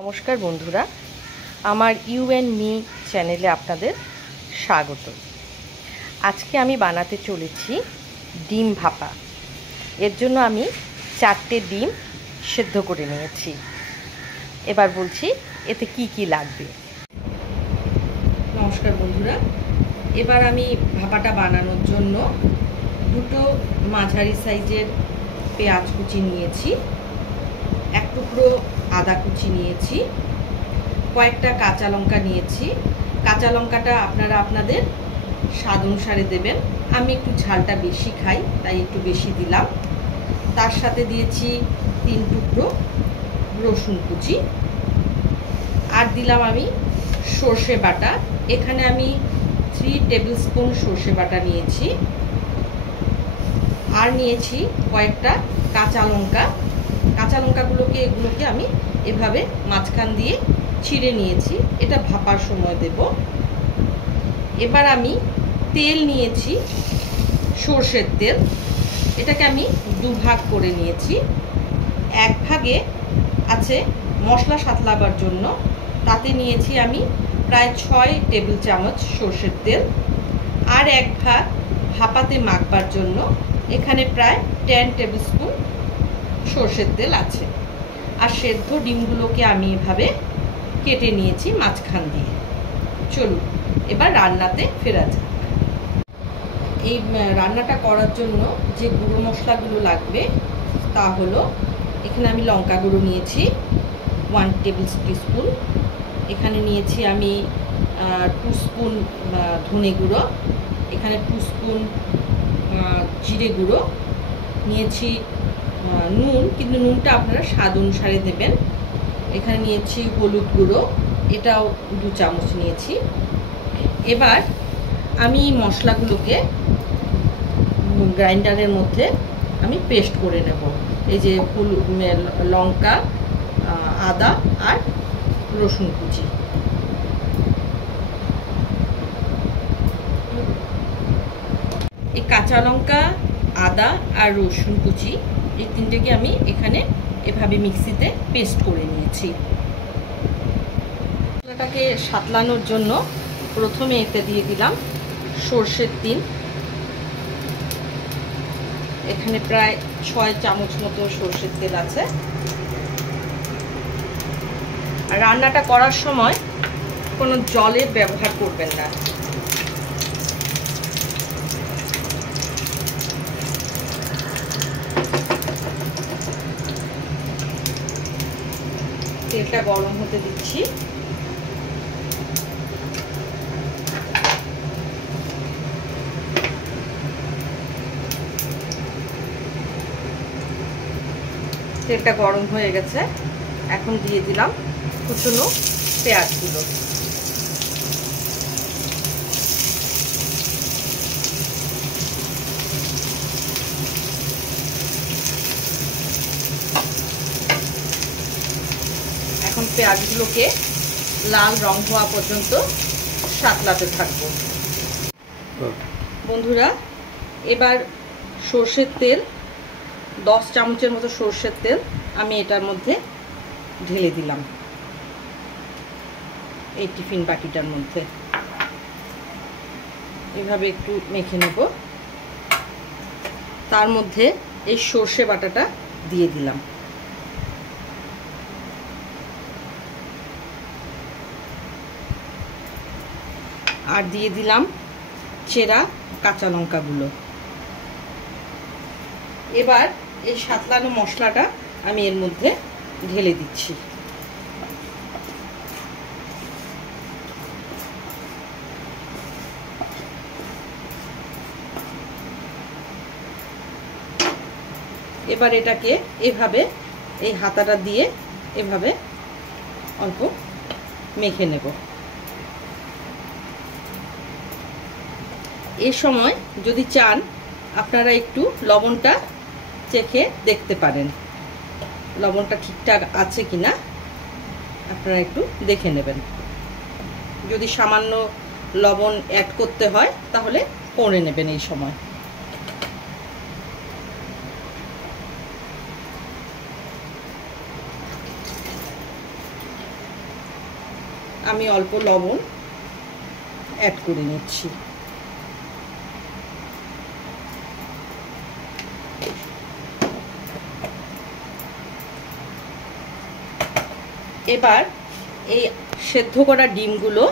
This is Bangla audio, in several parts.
নমস্কার বন্ধুরা, আমার ইউ অ্যান্ড মি চ্যানেলে আপনাদের স্বাগত। আজকে আমি বানাতে চলেছি ডিম ভাপা। এর জন্য আমি 4টে ডিম সেদ্ধ করে নিয়েছি। এবার বলছি এতে কি কি লাগবে। নমস্কার বন্ধুরা, এবার আমি ভাপাটা বানানোর জন্য দুটো মাঝারি সাইজের পেঁয়াজ কুচি নিয়েছি, এক টুকরো আদা কুচি নিয়েছি, কয়েকটা কাঁচা লঙ্কা নিয়েছি। কাঁচা লঙ্কাটা আপনারা আপনাদের স্বাদ অনুসারে দেবেন। আমি একটু ঝালটা বেশি খাই, তাই একটু বেশি দিলাম। তার সাথে দিয়েছি 3 টুকরো রসুন কুচি, আর দিলাম আমি সর্ষে বাটা। এখানে আমি 3 টেবিল স্পুন সর্ষে বাটা নিয়েছি, আর নিয়েছি কয়েকটা কাঁচা লঙ্কা। কাঁচা লঙ্কাগুলোকে এগুলোকে আমি এভাবে মাঝখান দিয়ে ছিঁড়ে নিয়েছি, এটা ভাপার সময় দেব। এবার আমি তেল নিয়েছি, সর্ষের তেল। এটাকে আমি 2 ভাগ করে নিয়েছি। এক ভাগে আছে মশলা সাতলাবার জন্য, তাতে নিয়েছি আমি প্রায় 6 টেবিল চামচ সর্ষের তেল। আর এক ভাগ ভাপাতে মাখবার জন্য, এখানে প্রায় 10 টেবিল স্পুন সর্ষের তেল আছে। আর সেদ্ধ ডিমগুলোকে আমি এভাবে কেটে নিয়েছি মাঝখান দিয়ে। চলুন এবার রান্নাতে ফেরা যাক। এই রান্নাটা করার জন্য যে গুঁড়ো মশলাগুলো লাগবে তা হলো, এখানে আমি লঙ্কা গুঁড়ো নিয়েছি 1 টেবিল স্পুন, এখানে নিয়েছি আমি 2 স্পুন ধনে গুঁড়ো, এখানে 2 স্পুন জিরে গুঁড়ো নিয়েছি, নুন, কিন্তু নুনটা আপনারা স্বাদ অনুসারে দেবেন। এখানে নিয়েছি হলুদ গুঁড়ো, এটাও 2 চামচ নিয়েছি। এবার আমি মশলাগুলোকে গ্রাইন্ডারের মধ্যে আমি পেস্ট করে নেব। এই যে লঙ্কা, আদা আর রসুন কুচি। এই কাঁচা লঙ্কা, আদা আর রসুন কুচি, এই তিনটেকে আমি এখানে এভাবে মিক্সিতে পেস্ট করে নিয়েছি। মশলাটাকে সাতলানোর জন্য প্রথমে এতে দিয়ে দিলাম সর্ষের তেল। এখানে প্রায় 6 চামচ মতো সর্ষের তেল আছে। আর রান্নাটা করার সময় কোনো জলের ব্যবহার করবেন না। তেলটা গরম হতে দিচ্ছি। তেলটা গরম হয়ে গেছে, এখন দিয়ে দিলাম কুচনো পেঁয়াজগুলো। এখন পেঁয়াজগুলোকে লাল রং হওয়া পর্যন্ত সাতলাতে থাকবো। বন্ধুরা, এবার সর্ষের তেল 10 চামচের মতো সর্ষের তেল আমি এটার মধ্যে ঢেলে দিলাম, এই টিফিন বাটিটার মধ্যে। এভাবে একটু মেখে নেব। তার মধ্যে এই সর্ষে বাটাটা দিয়ে দিলাম। আর দিয়ে দিলাম চেরা কাঁচা লঙ্কাগুলো। এবার এই সাতলানো মশলাটা আমি এর মধ্যে ঢেলে দিচ্ছি। এবার এটাকে এভাবে এই হাতাটা দিয়ে এভাবে অল্প মেখে নেব। এই সময় যদি চান আপনারা একটু লবণটা চেখে দেখতে পারেন, লবণটা ঠিকঠাক আছে কিনা আপনারা একটু দেখে নেবেন। যদি সামান্য লবণ অ্যাড করতে হয় তাহলে করে নেবেন এই সময়। আমি অল্প লবণ অ্যাড করে নিচ্ছি। এবার এই সেদ্ধ করা ডিমগুলো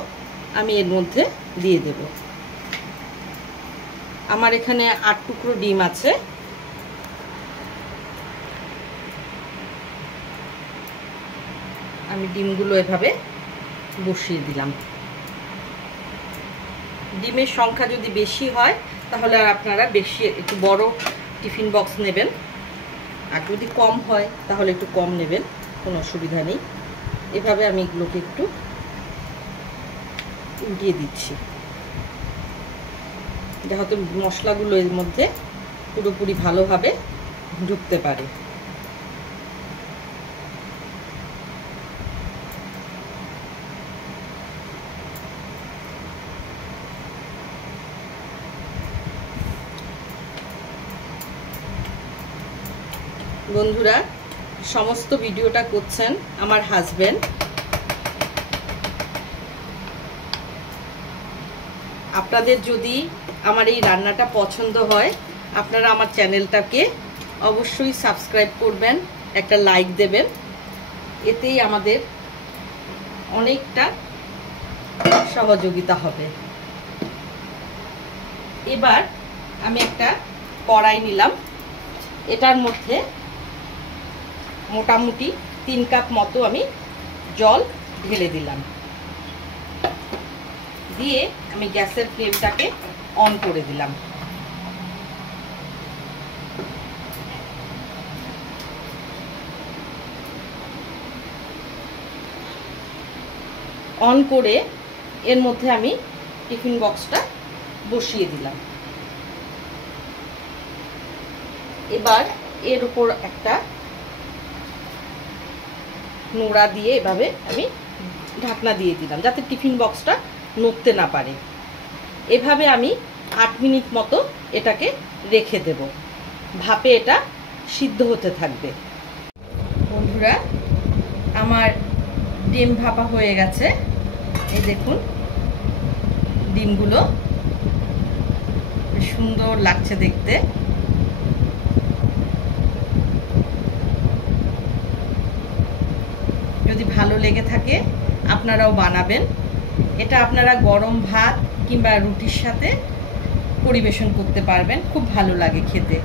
আমি এর মধ্যে দিয়ে দেব। আমার এখানে 8 টুকরো ডিম আছে। আমি ডিমগুলো এভাবে বসিয়ে দিলাম। ডিমের সংখ্যা যদি বেশি হয় তাহলে আর আপনারা বেশি একটু বড় টিফিন বক্স নেবেন, আর যদি কম হয় তাহলে একটু কম নেবেন, কোনো অসুবিধা নেই। এভাবে আমি এগুলোকে একটু উল্টিয়ে দিচ্ছি, যাতে মশলাগুলো এর মধ্যে পুরোপুরি ভালোভাবে ঢুকতে পারে। বন্ধুরা, সমস্ত ভিডিওটা করছেন আমার হাজবেন্ড। আপনাদের যদি আমার এই রান্নাটা পছন্দ হয়, আপনারা আমার চ্যানেলটাকে অবশ্যই সাবস্ক্রাইব করবেন, একটা লাইক দেবেন, এতেই আমাদের অনেকটা সহযোগিতা হবে। এবার আমি একটা কড়াই নিলাম, এটার মধ্যে মোটামুটি 3 কাপ মতো আমি জল ঢেলে দিলাম। দিয়ে আমি গ্যাসের ফ্লেমটাকে অন করে দিলাম। অন করে এর মধ্যে আমি টিফিন বক্সটা বসিয়ে দিলাম। এবার এর উপর একটা নোড়া দিয়ে এভাবে আমি ঢাকনা দিয়ে দিলাম, যাতে টিফিন বক্সটা নড়তে না পারে। এভাবে আমি 8 মিনিট মতো এটাকে রেখে দেব, ভাপে এটা সিদ্ধ হতে থাকবে। বন্ধুরা, আমার ডিম ভাপা হয়ে গেছে। এই দেখুন, ডিমগুলো বেশ সুন্দর লাগছে দেখতে। যদি ভালো লেগে থাকে আপনারাও বানাবেন। এটা আপনারা গরম ভাত কিংবা রুটির সাথে পরিবেশন করতে পারবেন, খুব ভালো লাগে খেতে।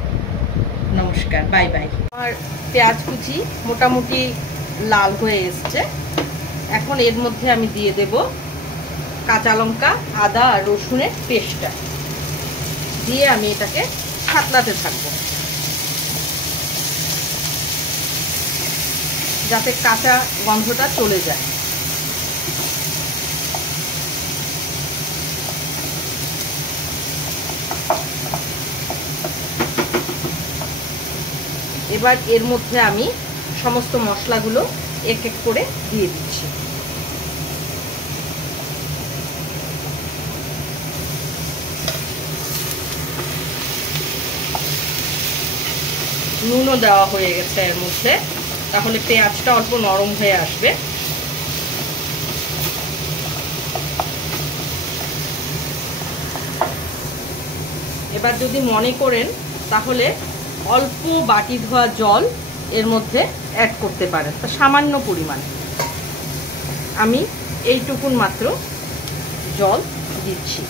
নমস্কার, বাই বাই। আর পেঁয়াজ কুচি মোটামুটি লাল হয়ে এসছে। এখন এর মধ্যে আমি দিয়ে দেব কাঁচা লঙ্কা, আদা আর রসুনের পেস্টটা দিয়ে আমি এটাকে সাঁতলাতে থাকবো, যাতে কাঁচা গন্ধটা চলে যায়। এবার এর মধ্যে আমি সমস্ত মশলাগুলো এক এক করে দিয়ে দিচ্ছি। নুনও দেওয়া হয়ে গেছে এর মধ্যে, তাহলে পেঁয়াজটা অল্প নরম হয়ে আসবে। এবার যদি মনে করেন তাহলে অল্প বাটি ধোয়া জল এর মধ্যে অ্যাড করতে পারেন, তা সামান্য পরিমাণে। আমি এইটুকুন মাত্র জল দিচ্ছি।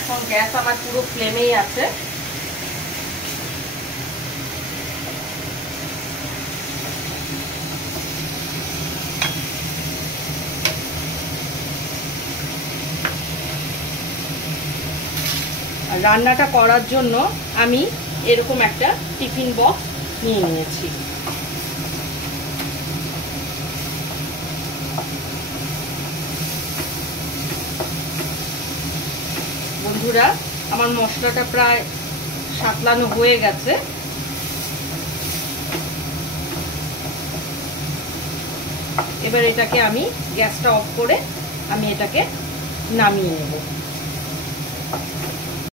এখন গ্যাস আমার পুরো ফ্লেমেই আছে। আর রান্নাটা করার জন্য আমি এরকম একটা টিফিন বক্স নিয়ে নিয়েছি। বন্ধুরা, আমার মশলাটা প্রায় সাতলানো হয়ে গেছে। এবার এটাকে আমি গ্যাসটা অফ করে আমি এটাকে নামিয়ে নেব।